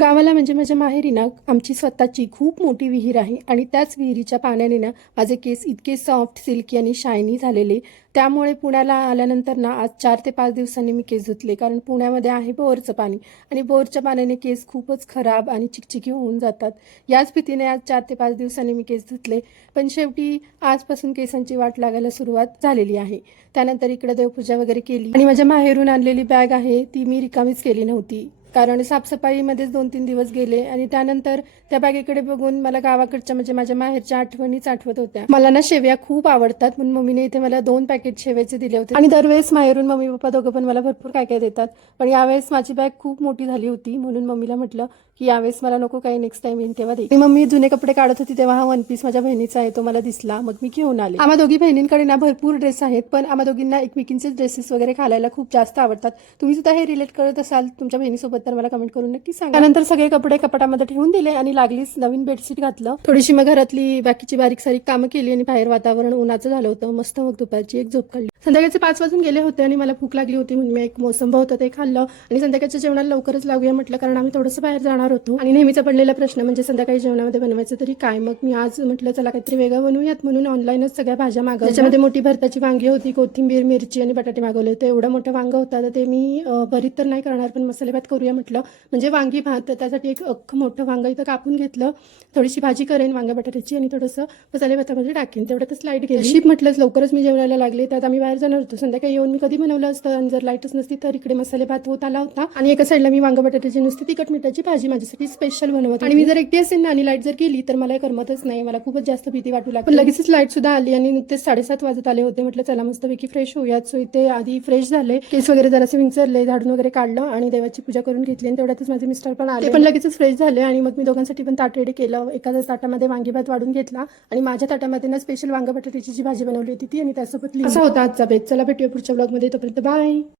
गावाला म्हणजे माझ्या माहेरी ना आमची स्वतःची खूप मोठी विहीर आहे आणि त्याच विहिरीच्या पाण्याने ना माझे केस इतके सॉफ्ट सिल्की आणि शायनी झालेले. त्यामुळे पुण्याला आल्यानंतर ना आज 4 ते 5 दिवसांनी मी केस धुतले, कारण पुण्यामध्ये आहे बोरचं पाणी आणि बोरच्या पाण्याने केस खूपच खराब आणि चिकचिकी होऊन जातात. याच भीतीने आज 4 ते 5 दिवसांनी मी केस धुतले, पण शेवटी आजपासून केसांची वाट लागायला सुरुवात झालेली आहे. त्यानंतर इकडे देवपूजा वगैरे केली आणि माझ्या माहेरून आणलेली बॅग आहे ती मी रिकामीच केली नव्हती, कारण साफसफाईमध्येच 2-3 दिवस गेले आणि त्यानंतर त्या बॅगेकडे बघून मला गावाकडच्या म्हणजे माझ्या माहेरच्या आठवणीच आठवत होत्या. मला ना शेवया खूप आवडतात, म्हणून मम्मीने इथे मला 2 पॅकेट शेवयाचे दिले होते आणि दरवेळेस माहेरून मम्मी पप्पा दोघं पण मला भरपूर काय काय देतात. पण यावेळेस माझी बॅग खूप मोठी झाली होती, म्हणून मम्मीला म्हटलं की यावेळेस मला नको, काही नेक्स्ट टाइम येईन तेव्हा दे. मम्मी जुने कपडे काढत होती तेव्हा हा वन पीस माझ्या बहिणीचा आहे तो मला दिसला, मग मी घेऊन आले. आम्हा दोघी बहिणींकडे ना भरपूर ड्रेस आहेत, पण आम्हा दोघींना एकमेकींचे ड्रेसेस वगैरे घालायला खूप जास्त आवडतात. तुम्ही सुद्धा हे रिलेट करत असाल तुमच्या बहिणीसोबत तर मला कमेंट करून नक्की सांगा. त्यानंतर सगळे कपडे कपाटामध्ये ठेवून दिले आणि लागलीच नवीन बेडशीट घातलं. थोडीशी मग घरातली बाकीची बारीक सारीक कामं केली आणि बाहेर वातावरण उन्हाचं झालं होतं मस्त, मग दुपारची एक झोप काढली. संध्याकाळचे 5 वाजून गेले होते आणि मला भूक लागली होती, म्हणून मी एक मोसंबी होतं ते खाल्लं आणि संध्याकाळच्या जेवणाला लवकरच लागूया म्हटलं, कारण आम्ही थोडंसं बाहेर जाणार होतो आणि नेहमीचा पडलेला प्रश्न म्हणजे संध्याकाळी जेवणामध्ये बनवायचं तरी काय. मग मी आज म्हटलं चला काहीतरी वेगळं बनवूयात, म्हणून ऑनलाईनच सगळ्या भाज्या मागवल्या. त्याच्यामध्ये मोठी भरताची वांगी होती, कोथिंबीर, मिरची आणि बटाटे मागवले होते. एवढं मोठं वांग होतं तर ते मी भरीत तर नाही करणार, पण मसाले भात करूया म्हटलं, म्हणजे वांगी भात. तर त्यासाठी एक अख्खं मोठं वांग इथं कापून घेतलं, थोडीशी भाजी करेन वांग्या बटाट्याची आणि थोडंसं मसाले भातामध्ये टाकेन, तेवढ्यातच लाईट गेली. शीप म्हटलंच लवकरच मी जेवायला लागले, त्यात आम्ही बाहेर जाणार होतो. संध्याकाळी येऊन मी कधी बनवलं असतं आणि जर लाईटच नसती तर इकडे मसाले भात होत आला होता आणि एका साईडला मी वांग बटाट्याची नुसती तिखट मिठाची भाजी माझ्यासाठी स्पेशल बनवत. आणि मी जर एकटी असेल ना आणि लाईट जर गेली तर मला करमतच नाही, मला खूपच जास्त भीती वाटू लागली. पण लगेचच लाईट सुद्धा आली आणि नुकतेच 7:30 वाजत आले होते. म्हटलं चला मस्तपैकी फ्रेश होऊयात. सो इथे आधी फ्रेश झाले, केस वगैरे जरासे विंचरले, झाडून वगैरे काढलं आणि देवाची पूजा करून घेतली आणि तेवढ्यातच माझे मिस्टर पण आले, ते पण लगेचच फ्रेश झाले आणि मग मी दोघांसाठी पण ताट रेडी केलं. एका ताटामध्ये वांगी भात वाढून घेतला आणि माझ्या ताटामध्ये ना स्पेशल वांग बटाट्याची जी भाजी बनवली होती ती आणि त्यासोबत असा होता आजचा बेत. चला भेटूया पुढच्या ब्लॉगमध्ये, तोपर्यंत बाय.